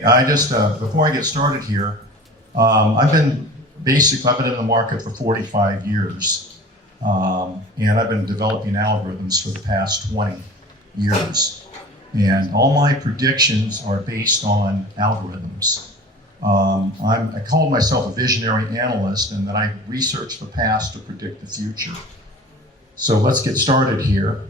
Okay, I just, before I get started here, I've been in the market for 45 years, and I've been developing algorithms for the past 20 years. And all my predictions are based on algorithms. I called myself a visionary analyst, and that I research the past to predict the future. So let's get started here.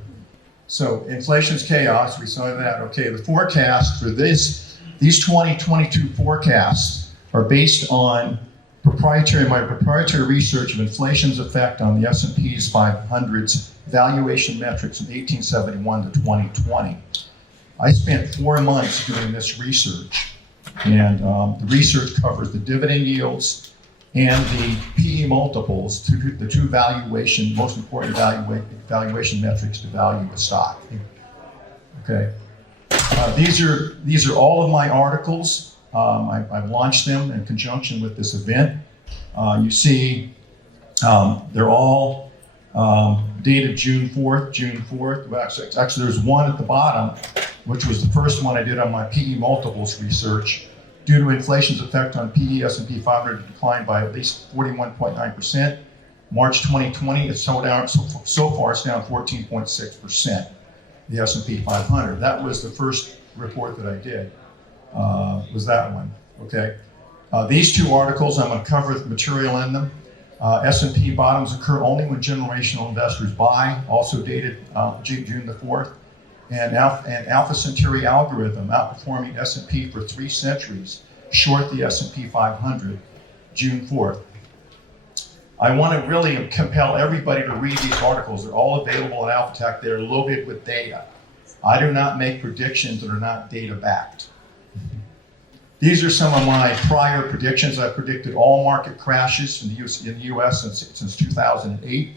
So inflation's chaos, we saw that. Okay, the forecast for these 2022 forecasts are based on my proprietary research of inflation's effect on the S&P's 500's valuation metrics from 1871 to 2020. I spent 4 months doing this research, and the research covers the dividend yields and the PE multiples, the two most important valuation metrics to value a stock. Okay, these are all of my articles. I've launched them in conjunction with this event. You see, they're all dated June 4th. Well, actually, there's one at the bottom, which was the first one I did on my PE multiples research. Due to inflation's effect on PE, S&P 500 declined by at least 41.9%. March 2020, it's so far it's down 14.6%. The S&P 500. That was the first report that I did. Was that one? Okay. These two articles, I'm going to cover the material in them. S&P bottoms occur only when generational investors buy, also dated June the 4th. And Alpha Centauri algorithm outperforming S&P for 3 centuries, short the S&P 500, June 4th. I want to really compel everybody to read these articles. They're all available at AlphaTech. They're loaded with data. I do not make predictions that are not data backed. These are some of my prior predictions. I predicted all market crashes in the US since 2008.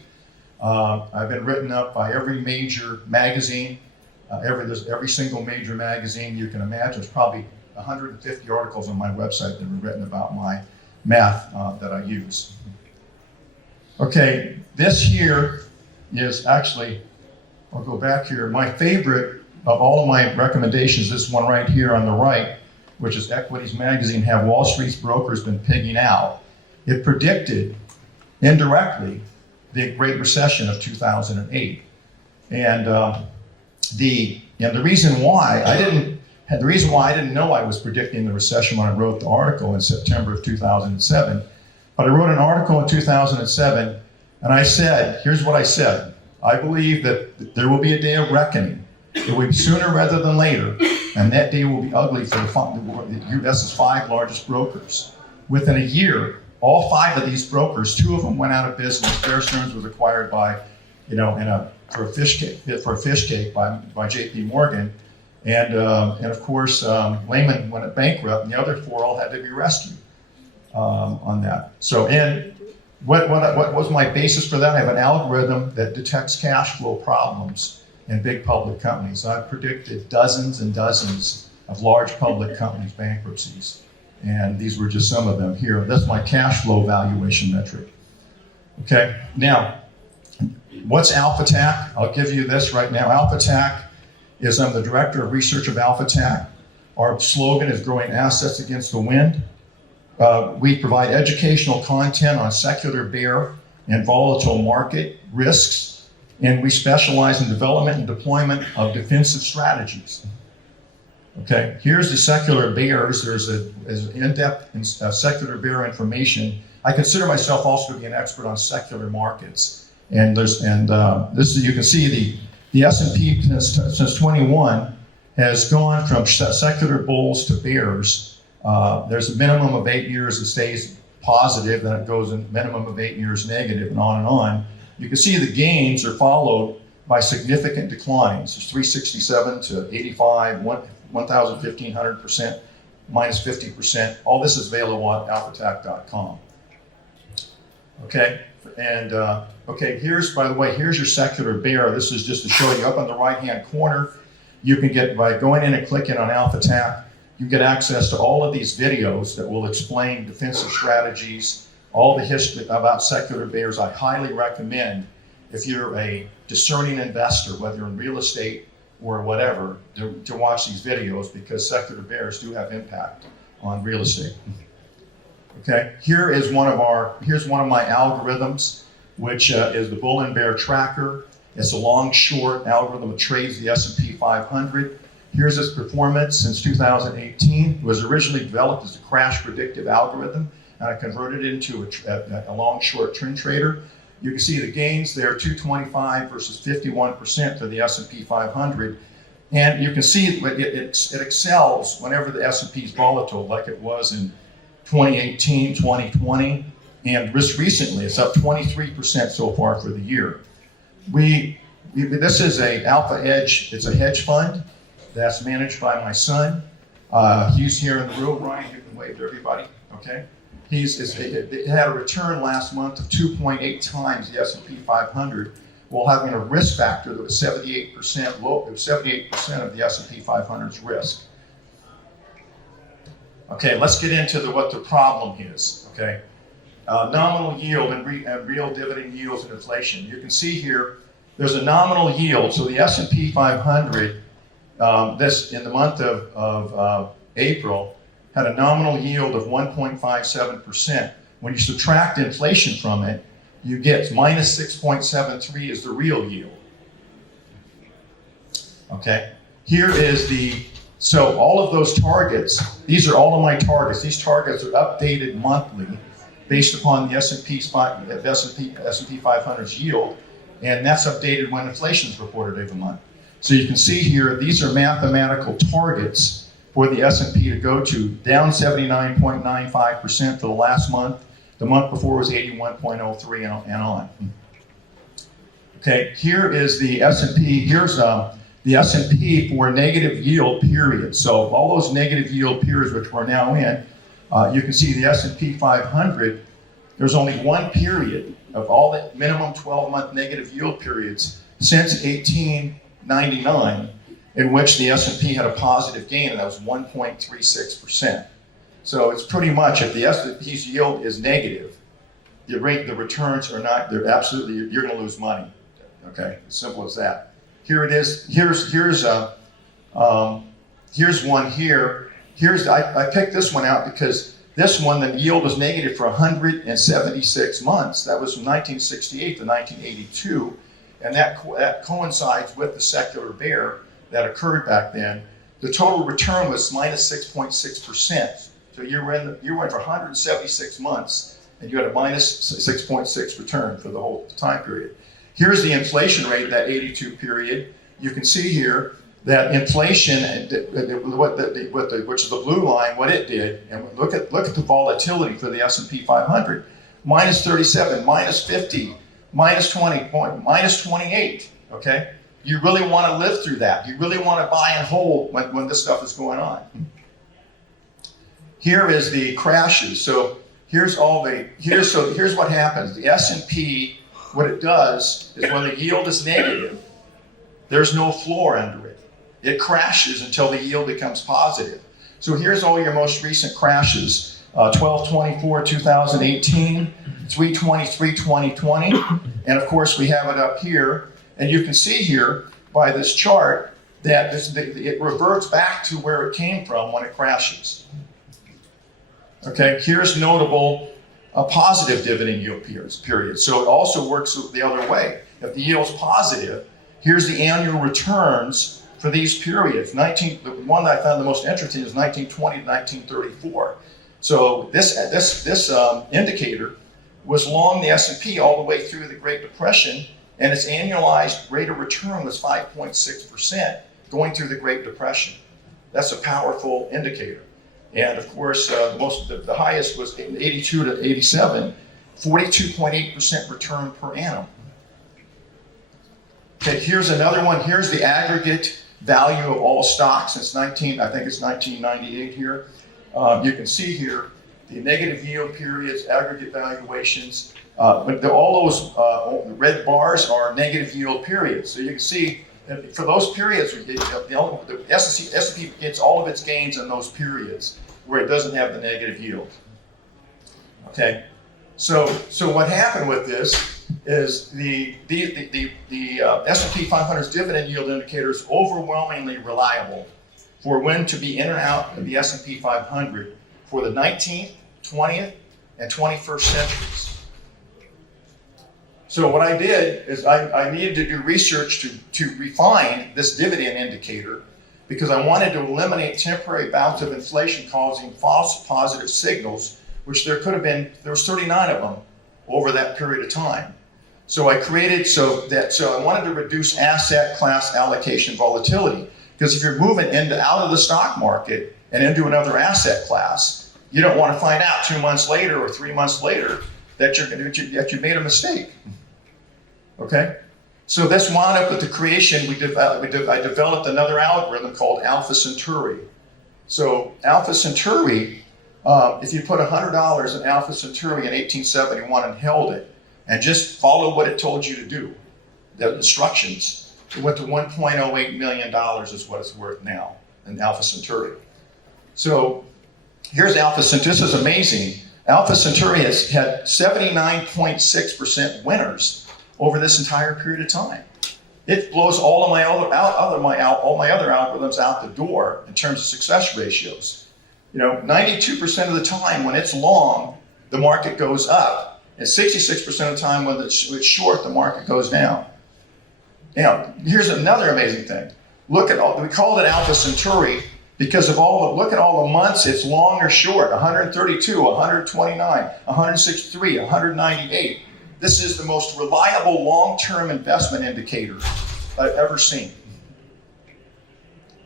I've been written up by every major magazine. Every single major magazine you can imagine. There's probably 150 articles on my website that were written about my math that I use. Okay, this here is actually, I'll go back here, my favorite of all of my recommendations, this one right here on the right, which is Equities Magazine, Have Wall Street's Brokers Been Pigging Out? It predicted, indirectly, the Great Recession of 2008. And the reason why I didn't know I was predicting the recession when I wrote the article in September of 2007, but I wrote an article in 2007, and I said, here's what I said: I believe that there will be a day of reckoning. It will be sooner rather than later, and that day will be ugly for the U.S.'s 5 largest brokers. Within a year, all 5 of these brokers, 2 of them went out of business. Bear Stearns was acquired by, for a fish cake by J.P. Morgan, and of course Lehman went bankrupt, and the other 4 all had to be rescued on that. So, and what was my basis for that? I have an algorithm that detects cash flow problems in big public companies. I've predicted dozens and dozens of large public companies' bankruptcies, and these were just some of them here. That's my cash flow valuation metric. Okay, now, what's AlphaTech? I'll give you this right now. AlphaTech is, I'm the director of research of AlphaTech. Our slogan is growing assets against the wind. We provide educational content on secular bear and volatile market risks, and we specialize in development and deployment of defensive strategies. Okay, here's the secular bears. There's an in-depth secular bear information. I consider myself also to be an expert on secular markets. And this is, you can see the S&P since 21 has gone from secular bulls to bears. There's a minimum of 8 years it stays positive, then it goes a minimum of 8 years negative, and on and on. You can see the gains are followed by significant declines. There's 367 to 85, 1,000, 1,500%, minus 50%. All this is available on alphatech.com. Okay, and okay, by the way, here's your secular bear. This is just to show you up on the right-hand corner. You can get, by going in and clicking on AlphaTech, you get access to all of these videos that will explain defensive strategies, all the history about secular bears. I highly recommend, if you're a discerning investor, whether in real estate or whatever to watch these videos, because secular bears do have impact on real estate. Okay, here's one of my algorithms, which is the bull and bear tracker. It's a long-short algorithm that trades the S&P 500. Here's its performance since 2018. It was originally developed as a crash predictive algorithm, and I converted it into a long-short trend trader. You can see the gains there, 225 versus 51% for the S&P 500. And you can see it excels whenever the S&P is volatile, like it was in 2018, 2020, and just recently it's up 23% so far for the year. This is a Alpha Edge. It's a hedge fund that's managed by my son. He's here in the room. Ryan, you can wave to everybody. Okay. It had a return last month of 2.8 times the S&P 500, while having a risk factor that was 78% low. It was 78% of the S&P 500's risk. Okay, let's get into what the problem is. Okay, nominal yield and real dividend yields and inflation. You can see here there's a nominal yield. So the S&P 500, this in the month of April, had a nominal yield of 1.57%. When you subtract inflation from it, you get minus 6.73 is the real yield. Okay, here is so all of those targets, these are all of my targets. These targets are updated monthly based upon the S&P 500's yield, and that's updated when inflation is reported every month. So you can see here, these are mathematical targets for the S&P to go to, down 79.95% for the last month. The month before was 81.03 and on. Okay, here is the S&P. Here's the S&P for negative yield periods. So all those negative yield periods which we're now in, you can see the S&P 500, there's only one period of all the minimum 12-month negative yield periods since 1899 in which the S&P had a positive gain, and that was 1.36%. So it's pretty much, if the S&P's yield is negative, the returns are not, you're going to lose money. Okay, as simple as that. Here it is. Here's one here. I picked this one out because this one, the yield was negative for 176 months. That was from 1968 to 1982, and that coincides with the secular bear that occurred back then. The total return was minus 6.6%. So you went for 176 months, and you had a minus 6.6 return for the whole time period. Here's the inflation rate, that 82 period. You can see here that inflation, which is the blue line, what it did, and look at the volatility for the S&P 500. Minus 37, minus 50, minus 20, minus 28, okay? You really want to live through that. You really want to buy and hold when this stuff is going on. Here is the crashes. So here's what happens. The S&P, what it does is when the yield is negative, there's no floor under it. It crashes until the yield becomes positive. So here's all your most recent crashes. 12/24/2018, 3/23/2020, and of course we have it up here. And you can see here by this chart that it reverts back to where it came from when it crashes. Okay, here's notable positive dividend yield period. So it also works the other way. If the yield's positive, here's the annual returns for these periods. The one that I found the most interesting is 1920 to 1934. So this indicator was long the S&P all the way through the Great Depression, and its annualized rate of return was 5.6% going through the Great Depression. That's a powerful indicator. And of course, the highest was in 82 to 87, 42.8% return per annum. Okay, here's another one. Here's the aggregate value of all stocks since 1998 here. You can see here the negative yield periods, aggregate valuations. But all those red bars are negative yield periods. So you can see that for those periods, the S&P gets all of its gains in those periods where it doesn't have the negative yield. Okay, so what happened with this is the S&P 500's dividend yield indicator is overwhelmingly reliable for when to be in or out of the S&P 500 for the 19th, 20th, and 21st centuries. So what I did is I needed to do research to refine this dividend indicator because I wanted to eliminate temporary bouts of inflation causing false positive signals, which there was 39 of them over that period of time. So I created so I wanted to reduce asset class allocation volatility, because if you're moving out of the stock market and into another asset class, you don't want to find out 2 months later or 3 months later that you made a mistake. Okay? So this wound up with the creation. I developed another algorithm called Alpha Centauri. So Alpha Centauri, if you put $100 in Alpha Centauri in 1871 and held it, and just follow what it told you to do, the instructions, it went to $1.08 million is what it's worth now in Alpha Centauri. So here's Alpha Centauri. This is amazing. Alpha Centauri has had 79.6% winners over this entire period of time. It blows all my other algorithms out the door in terms of success ratios. 92% of the time when it's long, the market goes up, and 66% of the time when it's short, the market goes down. Now, here's another amazing thing. We called it Alpha Centauri because look at all the months it's long or short: 132, 129, 163, 198. This is the most reliable long-term investment indicator I've ever seen.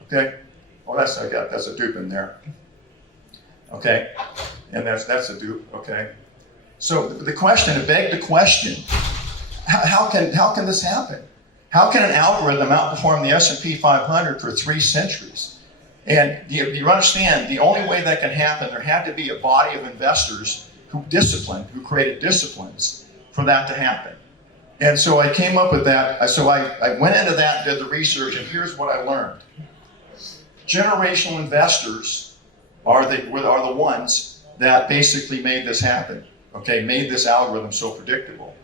Okay? Well, that's a dupe in there. Okay? And that's a dupe. Okay? So it begged the question: how can this happen? How can an algorithm outperform the S&P 500 for 3 centuries? And you understand, the only way that can happen, there had to be a body of investors who created disciplines for that to happen. And so I came up with that. So I went into that, did the research, and here's what I learned. Generational investors are the ones that basically made this happen. Okay, made this algorithm so predictable.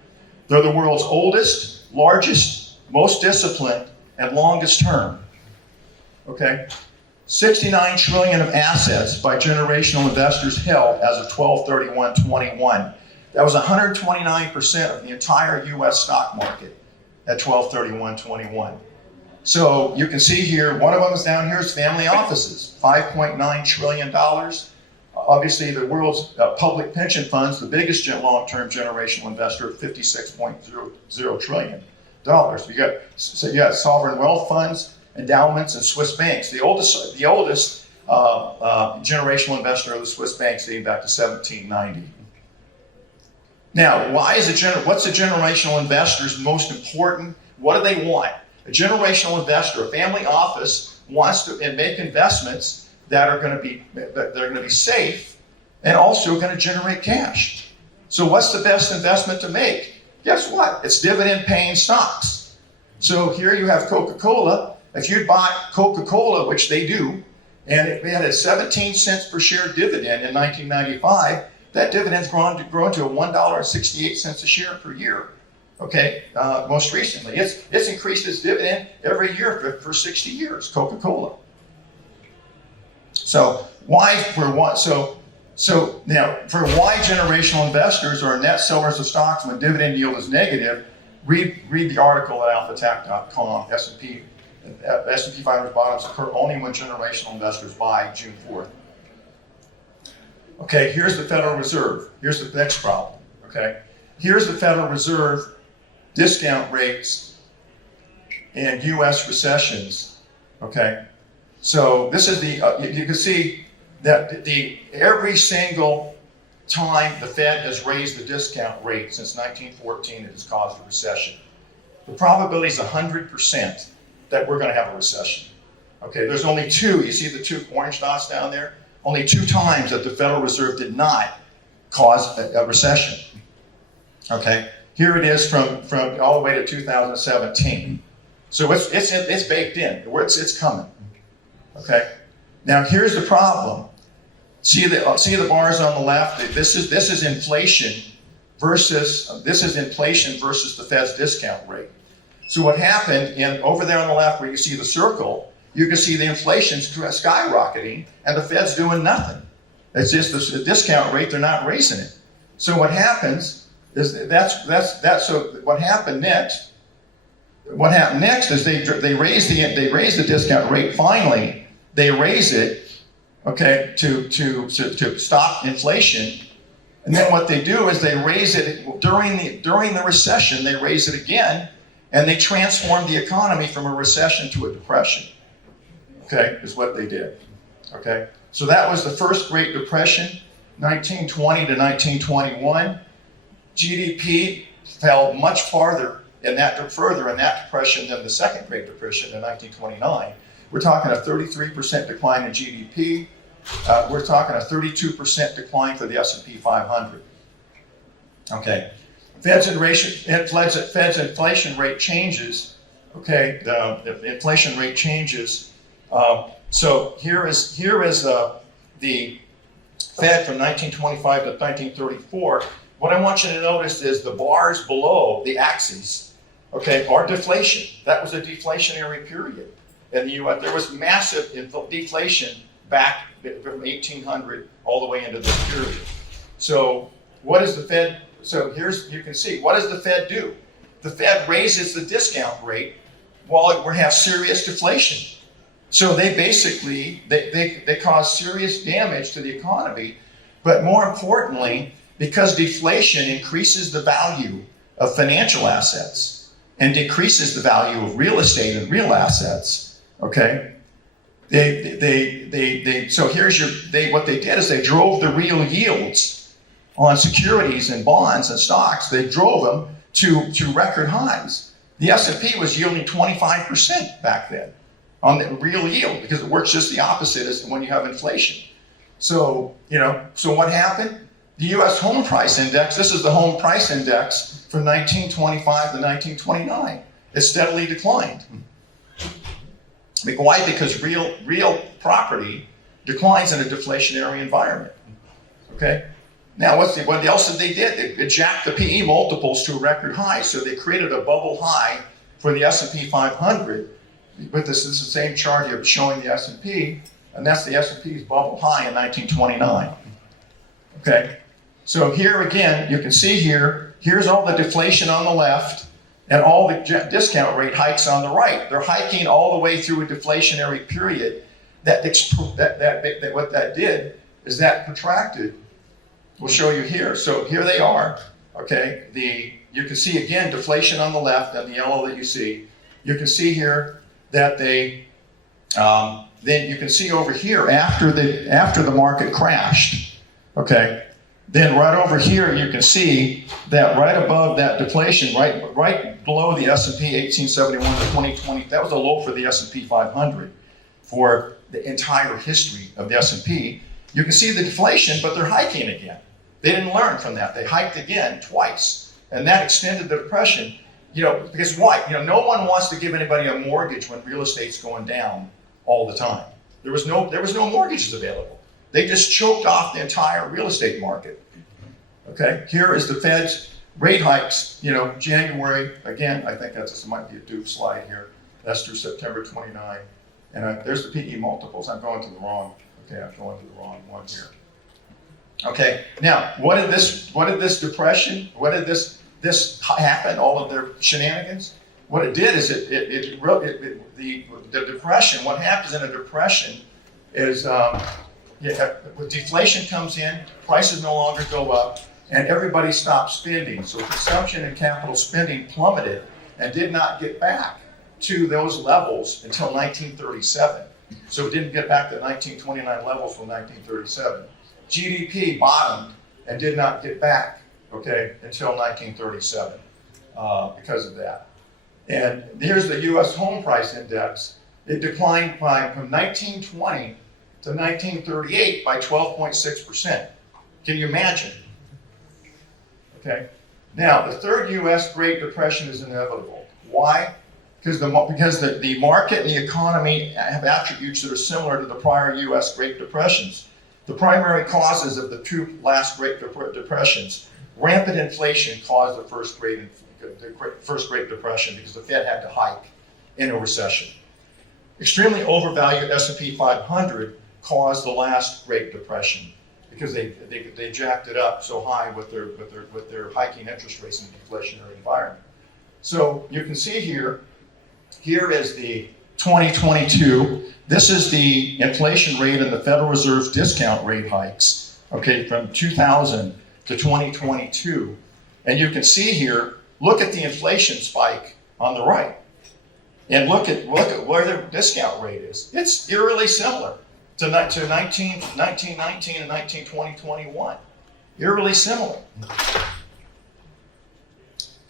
They're the world's oldest, largest, most disciplined, and longest term. Okay, 69 trillion of assets by generational investors held as of 12/31/21. That was 129% of the entire U.S. stock market at 12/31/21. So you can see here, one of them is down here is family offices, $5.9 trillion. Obviously, the world's public pension funds, the biggest long-term generational investor at $56.00 trillion. You got sovereign wealth funds, endowments, and Swiss banks. The oldest generational investor of the Swiss banks dating back to 1790. Now, what's a generational investor's most important? What do they want? A generational investor, a family office, wants to make investments that are going to be safe and also going to generate cash. So what's the best investment to make? Guess what? It's dividend-paying stocks. So here you have Coca-Cola. If you bought Coca-Cola, which they do, and it had a 17 cents per share dividend in 1995, that dividend's grown to $1.68 a share per year. Okay, most recently, it's increased its dividend every year for 60 years. Coca-Cola. So why generational investors are net sellers of stocks when dividend yield is negative? Read the article at alphatac.com. S&P 500 bottoms occur only when generational investors buy June 4th. Okay, here's the Federal Reserve. Here's the next problem. Okay, here's the Federal Reserve discount rates in U.S. recessions. Okay, so this is you can see that every single time the Fed has raised the discount rate since 1914, it has caused a recession. The probability is 100% that we're going to have a recession. Okay, there's only two. You see the two orange dots down there? Only 2 times that the Federal Reserve did not cause a recession. Okay, here it is from all the way to 2017. So it's baked in. It's coming. Okay, now here's the problem. See the bars on the left. This is inflation versus, this is inflation versus the Fed's discount rate. So what happened, over there on the left where you see the circle, you can see the inflation's skyrocketing and the Fed's doing nothing. It's just the discount rate, they're not raising it. So what happens is so what happened next? What happened next is they raise the discount rate. Finally, they raise it, okay, to stop inflation. And then what they do is they raise it during the recession. They raise it again, and they transform the economy from a recession to a depression. Okay, is what they did. Okay, so that was the first Great Depression, 1920 to 1921. GDP fell much further in that depression than the second Great Depression in 1929. We're talking a 33% decline in GDP. We're talking a 32% decline for the S&P 500. Okay, Fed's inflation rate changes. Okay, the inflation rate changes. So here is the Fed from 1925 to 1934. What I want you to notice is the bars below the axes, okay, are deflation. That was a deflationary period in the U.S. There was massive deflation back from 1800 all the way into this period. So what does the Fed, you can see, what does the Fed do? The Fed raises the discount rate while we have serious deflation. So they basically, they cause serious damage to the economy, but more importantly, because deflation increases the value of financial assets and decreases the value of real estate and real assets, okay? So what they did is they drove the real yields on securities and bonds and stocks. They drove them to record highs. The S&P was yielding 25% back then on the real yield, because it works just the opposite as when you have inflation. So what happened? The U.S. home price index, this is the home price index from 1925 to 1929. It steadily declined. Why? Because real property declines in a deflationary environment. Okay? Now, what else did they do? They jacked the PE multiples to a record high, so they created a bubble high for the S&P 500. But this is the same chart here showing the S&P, and that's the S&P's bubble high in 1929. Okay? So here again, you can see here's all the deflation on the left and all the discount rate hikes on the right. They're hiking all the way through a deflationary period. What that did is that protracted. We'll show you here. So here they are. Okay, you can see again deflation on the left and the yellow that you see. You can see here that then you can see over here after the market crashed. Okay. Then right over here, you can see that right above that deflation, right below the S&P 1871 to 2020, that was a low for the S&P 500 for the entire history of the S&P. You can see the deflation, but they're hiking again. They didn't learn from that. They hiked again twice, and that extended the depression. Because why? No one wants to give anybody a mortgage when real estate's going down all the time. There was no mortgages available. They just choked off the entire real estate market. Okay, here is the Fed's rate hikes, January, again, I think this might be a Duke slide here. That's through September 29. And there's the PE multiples. I'm going to the wrong one here. Okay, now, what did this depression, what did this happen, all of their shenanigans? What it did is the depression, what happens in a depression is when deflation comes in, prices no longer go up, and everybody stops spending. So consumption and capital spending plummeted and did not get back to those levels until 1937. So it didn't get back to 1929 levels from 1937. GDP bottomed and did not get back, until 1937 because of that. And here's the U.S. home price index. It declined from 1920 to 1938 by 12.6%. Can you imagine? Okay. Now, the third U.S. Great Depression is inevitable. Why? Because the market and the economy have attributes that are similar to the prior U.S. Great Depressions. The primary causes of the two last Great Depressions rampant inflation caused the first Great Depression because the Fed had to hike in a recession. Extremely overvalued S&P 500 caused the last Great Depression because they jacked it up so high with their hiking interest rates in the deflationary environment. So you can see here is the 2022. This is the inflation rate and the Federal Reserve's discount rate hikes, okay, from 2000 to 2022. And you can see here, look at the inflation spike on the right. And look at where the discount rate is. It's eerily similar to 1919 and 2021. Eerily similar.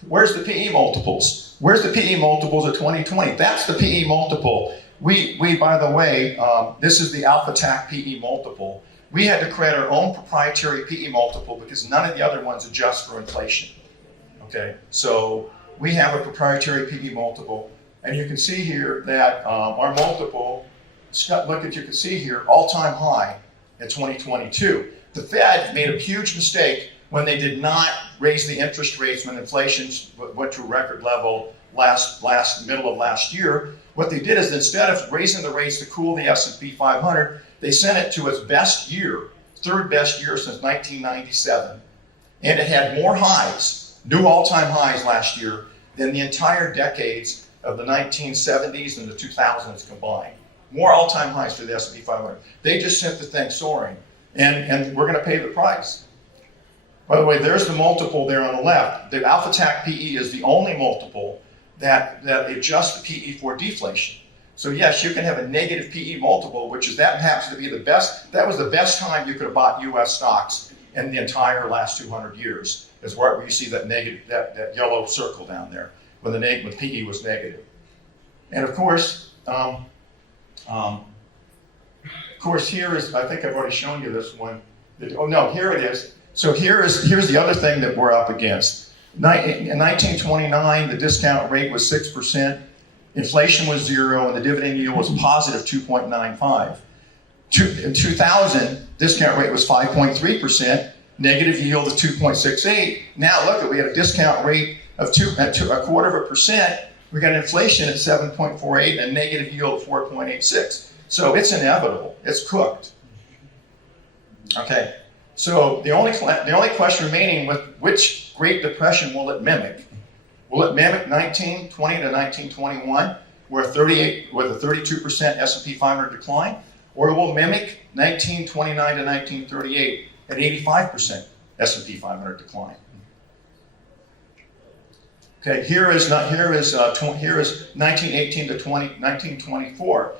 Where's the PE multiples? Where's the PE multiples of 2020? That's the PE multiple. We by the way, this is the Alpha TAC PE multiple. We had to create our own proprietary PE multiple because none of the other ones adjust for inflation. Okay, so we have a proprietary PE multiple, and you can see here that our multiple, you can see here, all-time high in 2022. The Fed made a huge mistake when they did not raise the interest rates when inflation went to a record level middle of last year. What they did is instead of raising the rates to cool the S&P 500, they sent it to its best year, third best year since 1997. And it had more highs, new all-time highs last year, than the entire decades of the 1970s and the 2000s combined. More all-time highs for the S&P 500. They just sent the thing soaring, and we're going to pay the price. By the way, there's the multiple there on the left. The Alpha TAC PE is the only multiple that adjusts the PE for deflation. So yes, you can have a negative PE multiple, that happens to be the best. That was the best time you could have bought U.S. stocks in the entire last 200 years. Is where you see that negative, that yellow circle down there, when the PE was negative. And of course, here is, I think I've already shown you this one. Oh no, here it is. So here's the other thing that we're up against. In 1929, the discount rate was 6%, inflation was 0, and the dividend yield was positive 2.95. In 2000, discount rate was 5.3%, negative yield of 2.68. Now look, we had a discount rate of 0.25%. We got inflation at 7.48 and a negative yield of 4.86. So it's inevitable. It's cooked. Okay. So the only question remaining with which Great Depression will it mimic? Will it mimic 1920 to 1921, with a 32% S&P 500 decline, or will it mimic 1929 to 1938 at 85% S&P 500 decline? Okay, here is 1918 to 1924.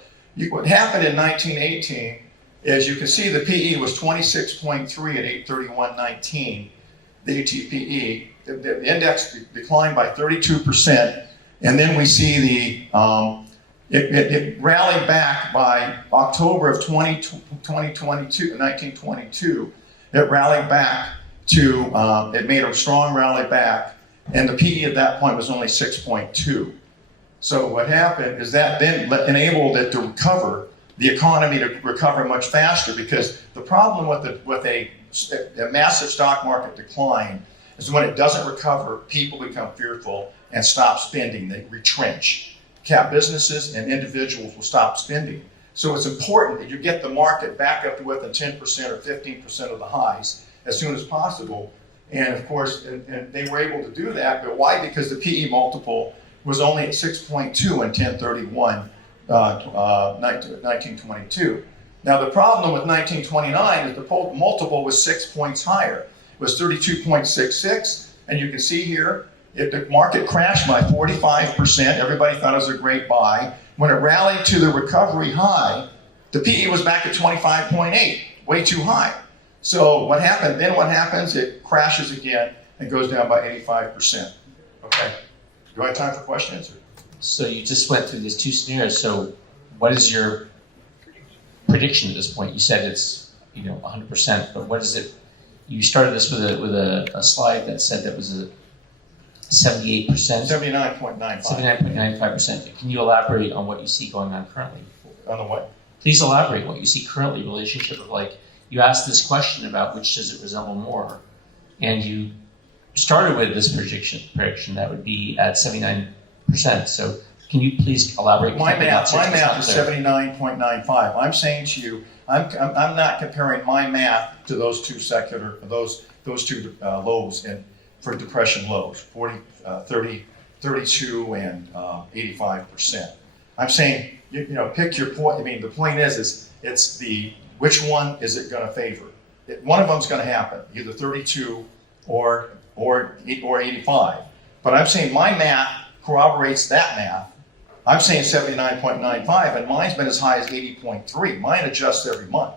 What happened in 1918 is you can see the PE was 26.3 at 8/31/19, the ATPE. The index declined by 32%, and then we see it rallied back by October of 1922. It rallied back to, it made a strong rally back, and the PE at that point was only 6.2. So what happened is that then enabled it to recover, the economy to recover much faster, because the problem with a massive stock market decline is when it doesn't recover, people become fearful and stop spending. They retrench. Cap businesses and individuals will stop spending. So it's important that you get the market back up to within 10% or 15% of the highs as soon as possible. And of course, and they were able to do that, but why? Because the PE multiple was only at 6.2 in 1922. Now the problem with 1929 is the multiple was 6 points higher. It was 32.66, and you can see here, the market crashed by 45%. Everybody thought it was a great buy. When it rallied to the recovery high, the PE was back at 25.8, way too high. So what happened? Then what happens? It crashes again and goes down by 85%. Okay. Do I have time for questions? So you just went through these two scenarios. So what is your prediction at this point? You said it's 100%, but what is it? You started this with a slide that said that was a 78%. 79.95. 79.95%. Can you elaborate on what you see going on currently? On the what? Please elaborate what you see currently. Relationship of, like, you asked this question about which does it resemble more, and you started with this prediction that would be at 79%. So can you please elaborate? My math is clear. 79.95. I'm saying to you, I'm not comparing my math to those two two lows for depression lows, 30, 32 and 85%. I'm saying, pick your point. I mean, the point is it's which one is it going to favor? One of them's going to happen, either 32 or 85. But I'm saying my math corroborates that math. I'm saying 79.95, and mine's been as high as 80.3. Mine adjusts every month.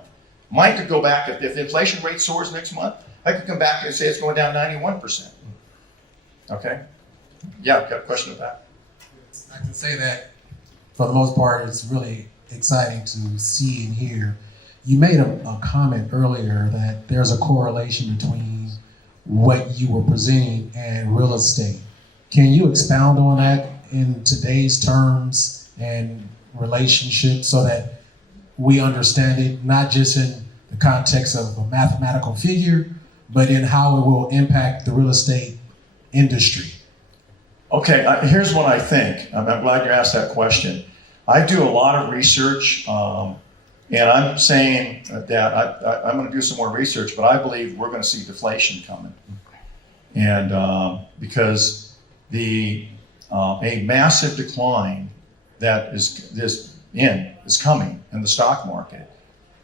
Mine could go back, if the inflation rate soars next month, I could come back and say it's going down 91%. Okay? Yeah, got a question with that? I can say that for the most part, it's really exciting to see and hear. You made a comment earlier that there's a correlation between what you were presenting and real estate. Can you expound on that in today's terms and relationships so that we understand it, not just in the context of a mathematical figure, but in how it will impact the real estate industry? Okay, here's what I think. I'm glad you asked that question. I do a lot of research, and I'm saying that I'm going to do some more research, but I believe we're going to see deflation coming. And because a massive decline that is coming in the stock market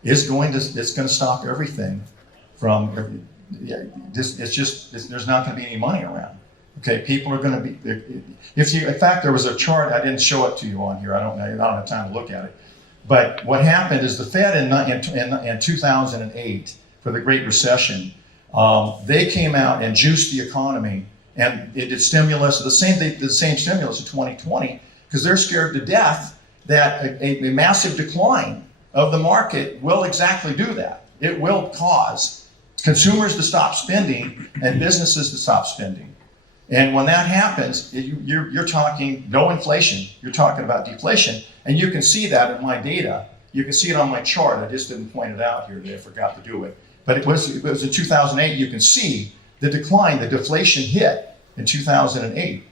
it's going to stop everything from there's not going to be any money around. Okay, people are going to be in fact there was a chart, I didn't show it to you on here, I don't have time to look at it, but what happened is the Fed in 2008 for the Great Recession, they came out and juiced the economy. And it did stimulus, they did the same stimulus in 2020, because they're scared to death that a massive decline of the market will exactly do that. It will cause consumers to stop spending and businesses to stop spending. And when that happens, you're talking no inflation, you're talking about deflation. And you can see that in my data. You can see it on my chart. I just didn't point it out here today, I forgot to do it. But it was in 2008, you can see the decline, the deflation hit in 2008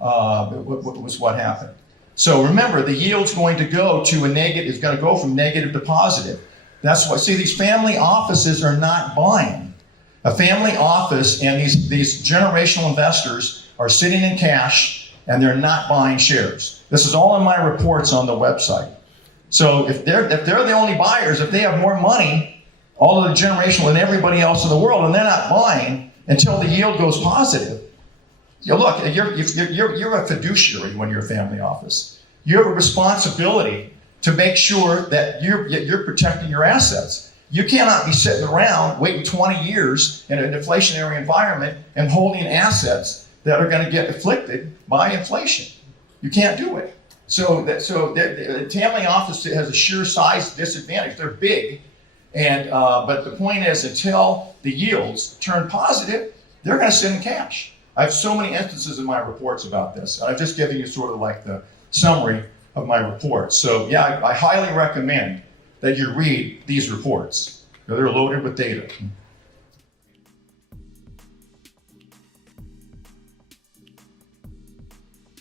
was what happened. So remember, the yield's going to go to a negative, it's going to go from negative to positive. That's why, see, these family offices are not buying. A family office and these generational investors are sitting in cash and they're not buying shares. This is all in my reports on the website. So if they're the only buyers, if they have more money, all of the generational than everybody else in the world, and they're not buying until the yield goes positive. Look, you're a fiduciary when you're a family office. You have a responsibility to make sure that you're protecting your assets. You cannot be sitting around waiting 20 years in a deflationary environment and holding assets that are going to get afflicted by inflation. You can't do it. So the family office has a sheer size disadvantage. They're big, but the point is, until the yields turn positive, they're going to sit in cash. I have so many instances in my reports about this. I've just given you sort of like the summary of my reports. So yeah, I highly recommend that you read these reports. They're loaded with data.